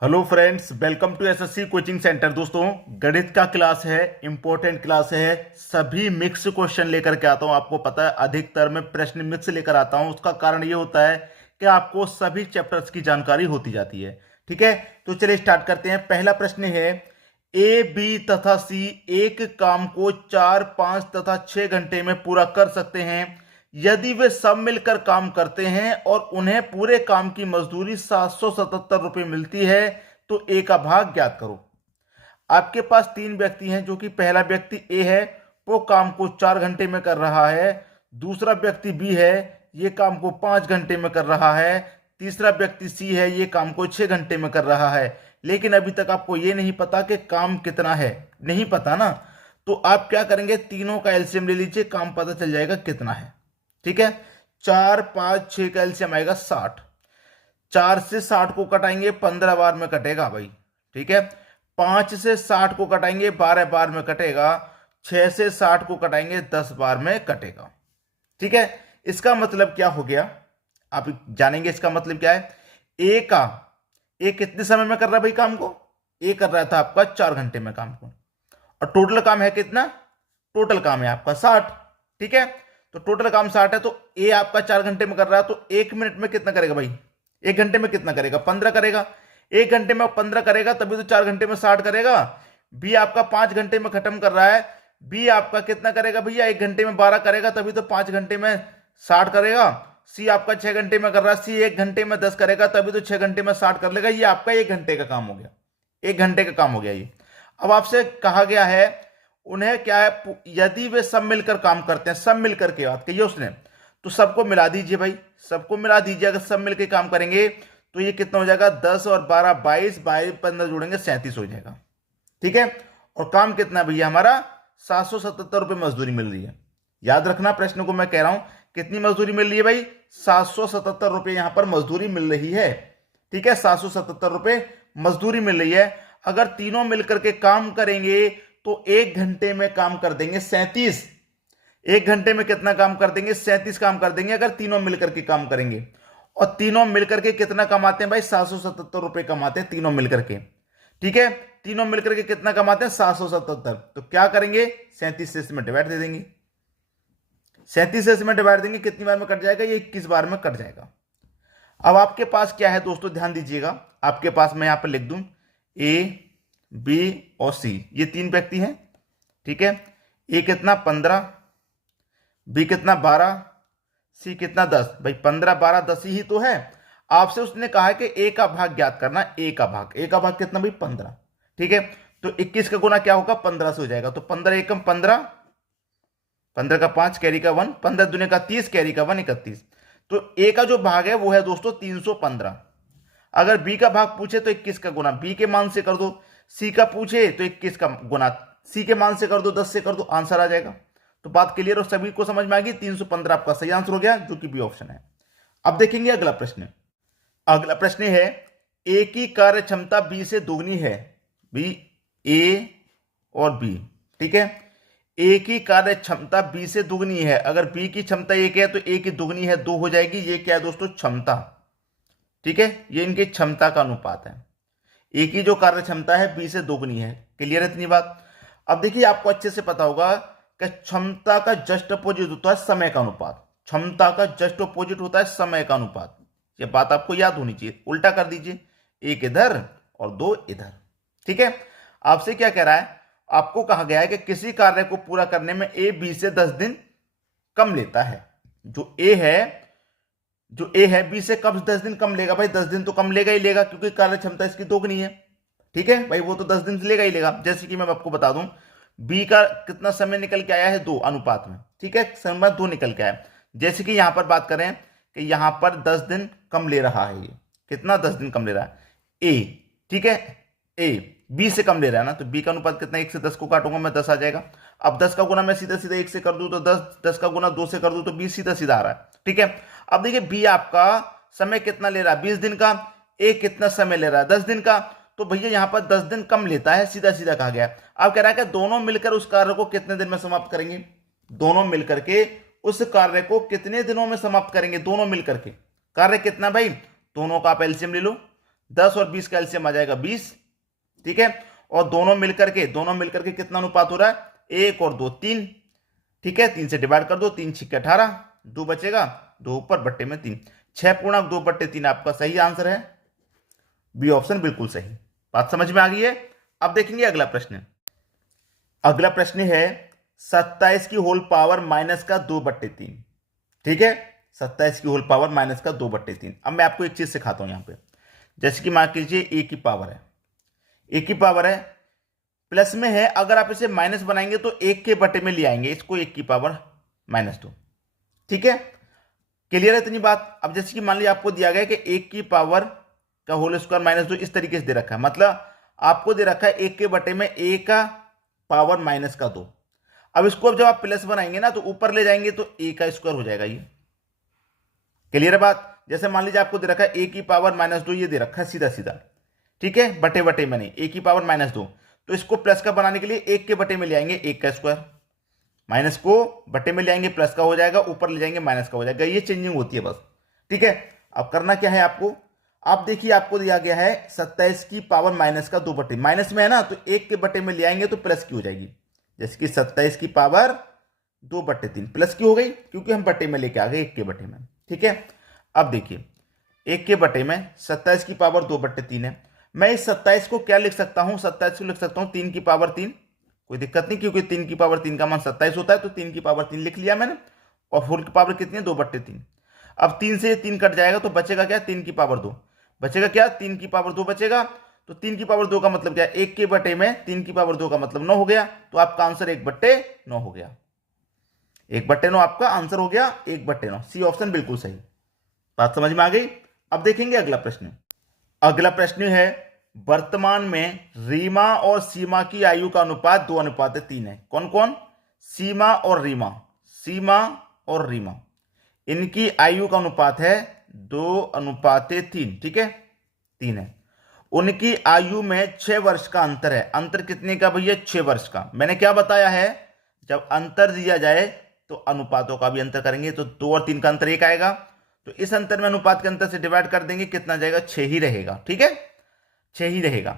Hello friends, welcome to SSC coaching centre. दोस्तों, गणित का क्लास है, इंपॉर्टेंट क्लास है। सभी मिक्स क्वेश्चन लेकर के आता हूं। आपको पता है अधिकतर मैं प्रश्न मिक्स लेकर आता हूं। उसका कारण ये होता है कि आपको सभी चैप्टर्स की जानकारी होती जाती है। ठीक है, तो चलिए स्टार्ट करते हैं। पहला प्रश्न है, ए, बी तथा सी एक काम को 4, 5 तथा 6 घंटे में पूरा कर सकते हैं। यदि वे सब मिलकर काम करते हैं और उन्हें पूरे काम की मजदूरी 777 रुपये मिलती है तो ए का भाग ज्ञात करो। आपके पास तीन व्यक्ति हैं, जो कि पहला व्यक्ति ए है, वो काम को 4 घंटे में कर रहा है। दूसरा व्यक्ति बी है, ये काम को 5 घंटे में कर रहा है। तीसरा व्यक्ति सी है, ये काम को 6 घंटे में कर रहा है। लेकिन अभी तक आपको ये नहीं पता कि काम कितना है, नहीं पता ना। तो आप क्या करेंगे, तीनों का एलसीएम ले लीजिए, काम पता चल जाएगा कितना है। ठीक है, 4, 5, 6 का एलसीएम आएगा 60। 4 से 60 को कटाएंगे, 15 बार में कटेगा भाई। ठीक है, 5 से 60 को कटाएंगे, 12 बार में कटेगा। 6 से 60 को कटाएंगे, 10 बार में कटेगा। ठीक है, इसका मतलब क्या हो गया, आप जानेंगे इसका मतलब क्या है। ए कितने समय में कर रहा है भाई काम को? ए कर रहा था आपका 4 घंटे में काम को, और टोटल काम है कितना? टोटल काम है आपका 60। ठीक है, तो टोटल काम 60 है, तो ए आपका 4 घंटे में कर रहा है, तो 1 मिनट में कितना करेगा भाई? 1 घंटे में कितना करेगा? 15 करेगा। 1 घंटे में 15 करेगा, तभी तो 4 घंटे में 60 करेगा। बी आपका 5 घंटे में खत्म कर रहा है, बी आपका कितना करेगा भैया? 1 घंटे में 12 करेगा, तभी तो 5 घंटे में 60 करेगा। सी आपका 6 घंटे में कर रहा है, सी 1 घंटे में 10 करेगा, तभी तो 6 घंटे में 60 कर लेगा। ये आपका 1 घंटे का काम हो गया, 1 घंटे का काम हो गया ये। अब आपसे कहा गया है उन्हें क्या है, यदि वे सब मिलकर काम करते हैं, सब मिलकर के बात कही उसने, तो सबको मिला दीजिए भाई, सबको मिला दीजिए। अगर सब मिलकर काम करेंगे तो ये कितना हो जाएगा? 10 और 12 22, 22 15 जोड़ेंगे 37 हो जाएगा। ठीक है, और काम कितना भैया हमारा? 777 रुपये मजदूरी मिल रही है। याद रखना, प्रश्न को मैं कह रहा हूं, कितनी मजदूरी मिल रही है भाई? 777 रुपये यहां पर मजदूरी मिल रही है। ठीक है, 777 रुपये मजदूरी मिल रही है। अगर तीनों मिलकर के काम करेंगे तो 1 घंटे में काम कर देंगे 37। 1 घंटे में कितना काम कर देंगे? 37 काम कर देंगे, अगर तीनों मिलकर के काम करेंगे। और तीनों मिलकर के कितना कमाते हैं भाई? 777 रुपए कमाते हैं तीनों मिलकर के। ठीक है, तीनों मिलकर के कितना कमाते हैं? 777। तो क्या करेंगे, 37 से इसमें डिवाइड दे देंगे। 37 से इसमें डिवाइड देंगे, कितनी बार में कट जाएगा? ये 21 बार में कट जाएगा। अब आपके पास क्या है दोस्तों, ध्यान दीजिएगा। आपके पास मैं यहां पर लिख दूं, ए, बी और सी, ये तीन व्यक्ति हैं। ठीक है, ए कितना? 15, बी कितना? 12, सी कितना? 10। भाई 15, 12, 10 ही तो है। आपसे उसने कहा है कि ए का भाग ज्ञात करना। ए का भाग, ए का भाग कितना भाई? 15। ठीक है, तो 21 का गुना क्या होगा? 15 से हो जाएगा। तो 15 एकम 15, 15 का 5 कैरी का 1, 15 दूने का 30 कैरी का 1 31। तो ए का जो भाग है वो है दोस्तों 315। अगर बी का भाग पूछे तो 21 का गुना बी के मान से कर दो, सी का पूछे तो 21 का गुना सी के मान से कर दो, 10 से कर दो, आंसर आ जाएगा। तो बात क्लियर और सभी को समझ में आ गई। 315 आपका सही आंसर हो गया, जो कि बी ऑप्शन है। अब देखेंगे अगला प्रश्न। अगला प्रश्न है, ए की कार्य क्षमता बी से दोगुनी है। बी, ए और बी। ठीक है, ए की कार्य क्षमता बी से दुगनी है। अगर बी की क्षमता 1 है तो ए की दुगनी है, 2 हो जाएगी। ये क्या है दोस्तों? क्षमता। ठीक है, ये इनकी क्षमता का अनुपात है। ए की जो कार्य क्षमता है बी से दोगुनी है। क्लियर है इतनी बात? अब देखिए, आपको अच्छे से पता होगा कि क्षमता का जस्ट अपोजिट होता है समय का अनुपात। क्षमता का जस्ट अपोजिट होता है समय का अनुपात। ये बात आपको याद होनी चाहिए। उल्टा कर दीजिए, एक इधर और 2 इधर। ठीक है, आपसे क्या कह रहा है? आपको कहा गया है कि किसी कार्य को पूरा करने में ए बी से 10 दिन कम लेता है। जो ए है बी से कब 10 दिन कम लेगा भाई? 10 दिन तो कम लेगा ही लेगा, क्योंकि कार्य क्षमता इसकी दोगुनी है। ठीक है भाई, वो तो 10 दिन से लेगा ही लेगा। जैसे कि मैं आपको बता दूं, बी का कितना समय निकल के आया है? 2 अनुपात में। ठीक है, समय 2 निकल के आया। जैसे कि यहां पर बात करें कि यहां पर 10 दिन कम ले रहा है। ये कितना 10 दिन कम ले रहा है? ए। ठीक है, ए बी से कम ले रहा है ना, तो बी का अनुपात कितना? 1 से 10 को काटूंगा मैं, 10 आ जाएगा। अब 10 का गुना मैं सीधा सीधा 1 से कर दूं तो 10, 10 का गुना 2 से कर दूं तो 20 सीधा सीधा आ रहा है। ठीक है, अब देखिए बी आपका समय कितना ले रहा है? 20 दिन का। ए कितना समय ले रहा है? 10 दिन का। तो भैया यहां पर 10 दिन कम लेता है, सीधा सीधा कहा गया। अब कह रहा है कि दोनों मिलकर उस कार्य को कितने दिन में समाप्त करेंगे? दोनों मिलकर के उस कार्य को कितने दिनों में समाप्त करेंगे? दोनों मिलकर के कार्य कितना भाई? दोनों का आप एलसीएम ले लो। 10 और 20 का एलसीएम आ जाएगा 20। ठीक है, और दोनों मिलकर के कितना अनुपात हो रहा है, 1 और 2 3। ठीक है, 3 से डिवाइड कर दो, 3 छिक्के 18, 2 बचेगा, 2 ऊपर बट्टे में 3, 6.2/3 आपका सही आंसर है, बी ऑप्शन बिल्कुल सही। बात समझ में आ गई है। अब देखेंगे अगला प्रश्न। अगला प्रश्न है 27 की होल पावर माइनस का 2/3। ठीक है, 27 की होल पावर माइनस का 2/3। अब मैं आपको एक चीज सिखाता हूं यहां पे। जैसे कि मान लीजिए ए की पावर है, ए की पावर है, प्लस में है, अगर आप इसे माइनस बनाएंगे तो 1 के बटे में ले आएंगे इसको, 1 की पावर -2। ठीक है, क्लियर है इतनी बात। अब जैसे कि मान लीजिए आपको दिया गया कि 1 की पावर का होल स्क्वायर -2 इस तरीके से दे रखा है, मतलब आपको दे रखा है 1 के बटे में a का पावर -2। अब इसको अब जब आप प्लस बनाएंगे ना तो ऊपर ले जाएंगे तो a का स्क्वायर हो जाएगा। ये क्लियर है बात। जैसे मान लीजिए आपको दे रखा है a की पावर -2, ये दे रखा है सीधा सीधा। ठीक है, बटे बटे में नहीं, a की पावर -2, तो इसको प्लस का बनाने के लिए 1 के बटे में ले आएंगे 1 का स्क्वायर, माइनस को बटे में ले आएंगे प्लस का हो जाएगा, ऊपर ले जाएंगे माइनस का हो जाएगा। ये चेंजिंग होती है बस। ठीक है, अब करना क्या है आपको, आप देखिए आपको दिया गया है 27 की पावर माइनस का 2/3, माइनस में है ना तो 1 के बटे में ले आएंगे तो प्लस की हो जाएगी। जैसे कि 27 की पावर 2/3 प्लस की हो गई, क्योंकि हम बटे में लेके आ गए 1 के बटे में। ठीक है, अब देखिए 1 के बटे में 27 की पावर 2/3 है। मैं इस 27 को क्या लिख सकता हूं, 27 को लिख सकता हूं 3 की पावर 3, कोई दिक्कत नहीं, क्योंकि 3 की पावर 3 का मान 27 होता है, तो 3 की पावर 3 लिख लिया मैंने। और होल की पावर कितनी है, 2/3। अब 3 से 3 कट जाएगा तो बचेगा क्या, 3 की पावर 2 बचेगा, क्या 3 की पावर 2 बचेगा। तो 3 की पावर 2 का मतलब क्या है, 1 के बटे में 3 की पावर 2 का मतलब 9 हो गया, तो आपका आंसर 1/9 हो गया। 1/9 आपका आंसर हो गया, 1/9, सी ऑप्शन बिल्कुल सही। बात समझ में आ गई। अब देखेंगे अगला प्रश्न। अगला प्रश्न है वर्तमान में रीमा और सीमा की आयु का अनुपात 2:3 है। कौन कौन, सीमा और रीमा, सीमा और रीमा, इनकी आयु का अनुपात है 2:3। ठीक है, 3 है। उनकी आयु में 6 वर्ष का अंतर है। अंतर कितने का भैया, 6 वर्ष का। मैंने क्या बताया है, जब अंतर दिया जाए तो अनुपातों का भी अंतर करेंगे, तो 2 और 3 का अंतर 1 आएगा, तो इस अंतर में अनुपात के अंतर से डिवाइड कर देंगे, कितना जाएगा, 6 ही रहेगा। ठीक है, 6 ही रहेगा।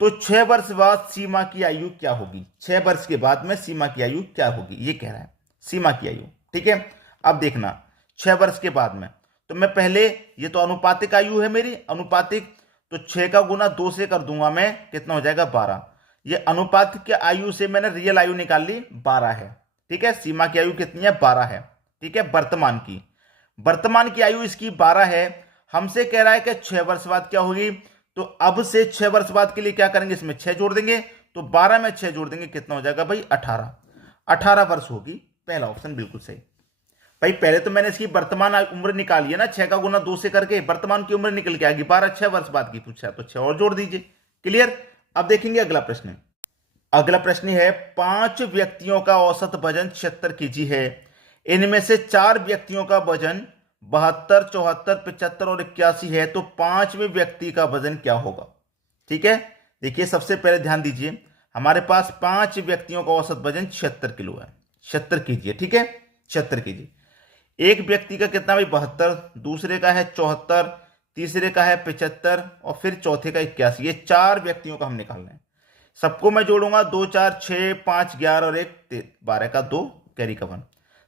तो 6 वर्ष बाद सीमा की आयु क्या होगी, 6 वर्ष के बाद में सीमा की आयु क्या होगी, ये कह रहा है सीमा की आयु। ठीक है, अब देखना 6 वर्ष के बाद में, तो मैं पहले, ये तो अनुपातिक आयु है मेरी, अनुपातिक, तो 6 का गुना 2 से कर दूंगा मैं, कितना हो जाएगा, 12। ये अनुपातिक की आयु से मैंने रियल आयु निकाल ली, 12 है। ठीक है, सीमा की आयु कितनी है, 12 है। ठीक है, वर्तमान की आयु इसकी 12 है। हमसे कह रहा है कि 6 वर्ष बाद क्या होगी, तो अब से 6 वर्ष बाद के लिए क्या करेंगे, इसमें 6 जोड़ देंगे, तो 12 में 6 जोड़ देंगे, कितना हो जाएगा भाई, 18 वर्ष होगी। पहला ऑप्शन बिल्कुल सही। भाई पहले तो मैंने इसकी वर्तमान उम्र निकाली है ना, 6 का गुना 2 से करके वर्तमान की उम्र निकल के आएगी 12, 6 वर्ष बाद की पूछा तो 6 और जोड़ दीजिए। क्लियर। अब देखेंगे अगला प्रश्न। अगला प्रश्न है 5 व्यक्तियों का औसत वजन 76 केजी है। इनमें से 4 व्यक्तियों का वजन 72, 74, 75 और 81 है, तो 5वें व्यक्ति का वजन क्या होगा। ठीक है, देखिए सबसे पहले ध्यान दीजिए, हमारे पास 5 व्यक्तियों का औसत वजन 76 किलो है, 76 केजी है। ठीक है, 76 केजी। एक व्यक्ति का कितना भाई, 72, दूसरे का है 74, तीसरे का है 75 और फिर चौथे का 81। ये 4 व्यक्तियों का हम निकाल रहे हैं। सबको मैं जोड़ूंगा, 2 4 6 5 11 और 1 12 का 2 कैरी का 1,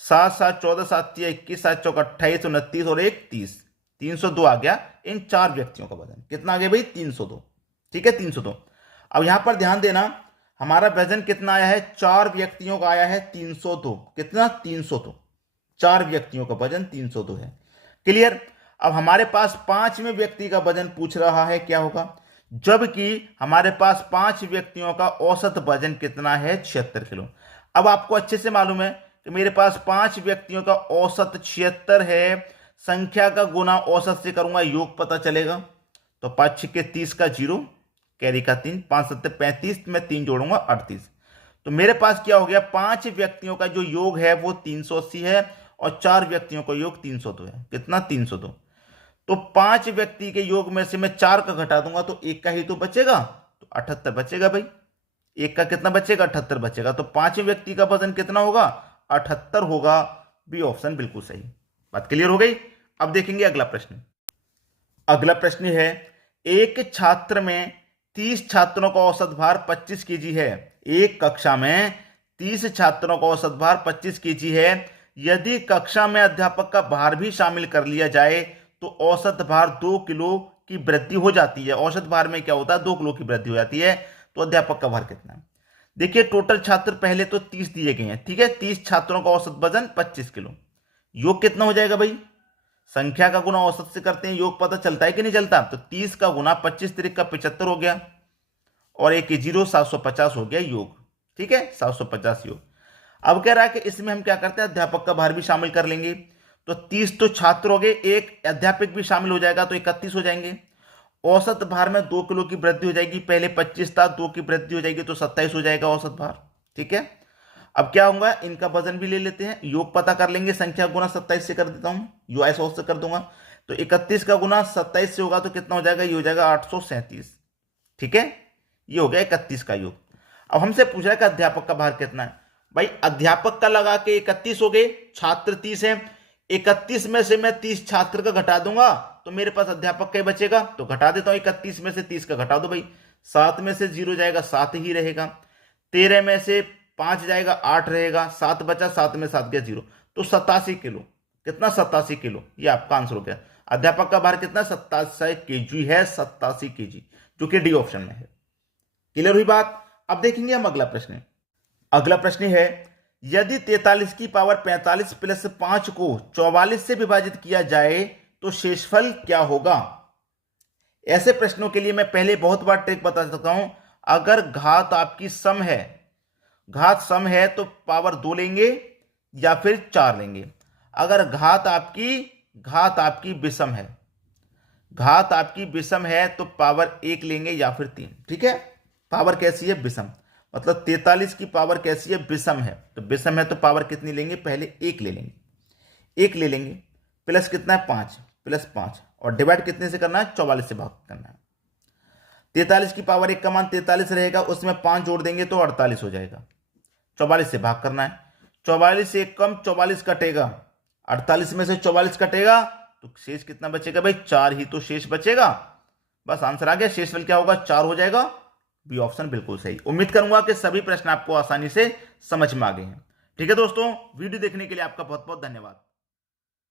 7 7 14 7 3 21 7 चौक 28 29 और 1 30, 302 आ गया। इन 4 व्यक्तियों का वजन कितना आ गया भाई, 302। ठीक है, 302। अब यहां पर ध्यान देना, हमारा वजन कितना आया है, 4 व्यक्तियों का आया है 302। कितना, 302। 4 व्यक्तियों का वजन 302 है। क्लियर। अब हमारे पास 5वें व्यक्ति का वजन पूछ रहा है, क्या होगा, जबकि हमारे पास 5 व्यक्तियों का औसत वजन कितना है, 76 किलो। अब आपको अच्छे से मालूम है कि मेरे पास 5 व्यक्तियों का औसत 76 है, संख्या का गुना औसत से करूंगा, योग पता चलेगा, तो 5 6 30 का 0, कैरी का 3, 5 7 35 में 3 जोड़ूंगा 38। तो मेरे पास क्या हो गया, 5 व्यक्तियों का जो योग है वो 380 है और 4 व्यक्तियों का योग 302 है। कितना, 302। तो 5 व्यक्ति के योग में से मैं 4 का घटा दूंगा तो 1 का ही तो बचेगा, तो 78 बचेगा भाई। 1 का कितना बचेगा, 78 बचेगा। तो 5वें व्यक्ति का वजन कितना होगा, 78 होगा। बी ऑप्शन बिल्कुल सही। बात क्लियर हो गई। अब देखेंगे अगला प्रश्न। अगला प्रश्न है एक छात्र में 30 छात्रों का औसत भार 25 केजी है। एक कक्षा में 30 छात्रों का औसत भार 25 केजी है। यदि कक्षा में अध्यापक का भार भी शामिल कर लिया जाए तो औसत भार 2 किलो की वृद्धि हो जाती है। औसत भार में क्या होता है, 2 किलो की वृद्धि हो जाती है। तो अध्यापक का भार कितना है? देखिए टोटल छात्र पहले तो 30 दिए गए हैं, ठीक है। 30 छात्रों का औसत वजन 25 किलो। योग कितना हो जाएगा भाई? संख्या का गुना औसत से करते हैं, योग पता चलता है कि नहीं चलता? तो 30 का गुना 25 तिरिक का 75 हो गया, और एक जीरो 750 हो गया योग, ठीक है। 750 योग। अब कह रहा है कि इसमें हम क्या करते हैं, अध्यापक का भार भी शामिल कर लेंगे। तो 30 तो छात्र हो गए, एक अध्यापक भी शामिल हो जाएगा तो 31 हो जाएंगे। औसत भार में 2 किलो की वृद्धि हो जाएगी, पहले 25 था, 2 की वृद्धि हो जाएगी तो 27 हो जाएगा औसत भार, ठीक है। अब क्या होगा, इनका वजन भी ले लेते हैं, योग पता कर लेंगे। संख्या गुना 27 से कर देता हूं, यू ऐसा से कर दूंगा। तो 31 का गुना 27 से होगा तो कितना हो जाएगा, ये हो जाएगा 837, ठीक है। ये हो गया 31 का योग। अब हमसे पूछ रहा है कि अध्यापक का भार कितना है। भाई अध्यापक का लगा के 31 हो गए, छात्र 30 है। 31 में से मैं 30 छात्र का घटा दूंगा तो मेरे पास अध्यापक का ही बचेगा, तो घटा देता हूं। 31 में से 30 का घटा दो भाई, 7 में से 0 जाएगा, 7 ही रहेगा। 13 में से 5 जाएगा, 8 रहेगा, 7 बचा, 7 में 7 गया 0, तो 87 किलो। कितना? 87 किलो। ये आपका आंसर हो गया। अध्यापक का भार कितना? 87 केजी है, 87 केजी, जो कि डी ऑप्शन में है। क्लियर हुई बात? अब देखेंगे हम अगला प्रश्न। अगला प्रश्न है, यदि 43 की पावर 45 प्लस 5 को 44 से विभाजित किया जाए तो शेषफल क्या होगा? ऐसे प्रश्नों के लिए मैं पहले बहुत बार ट्रिक बता सकता हूं। अगर घात आपकी सम है, घात सम है तो पावर 2 लेंगे या फिर 4 लेंगे। अगर घात आपकी विषम है, घात आपकी विषम है तो पावर 1 लेंगे या फिर 3, ठीक है। पावर कैसी है? विषम, मतलब 43 की पावर कैसी है? विषम है। तो विषम है तो पावर कितनी लेंगे? पहले 1 ले लेंगे, 1 ले लेंगे। प्लस कितना है? 5, प्लस 5, और डिवाइड कितने से करना है? 44 से भाग करना है। 43 की पावर 1 का मान 43 रहेगा, उसमें 5 जोड़ देंगे तो 48 हो जाएगा। 44 से भाग करना है। 44 से 1 कम 44 कटेगा, 48 में से 44 कटेगा तो शेष कितना बचेगा भाई? 4 ही तो शेष बचेगा। बस आंसर आ गया। शेषफल क्या होगा? 4 हो जाएगा। बी ऑप्शन बिल्कुल सही। उम्मीद करूंगा कि सभी प्रश्न आपको आसानी से समझ में आ गए हैं। ठीक है दोस्तों, वीडियो देखने के लिए आपका बहुत बहुत धन्यवाद।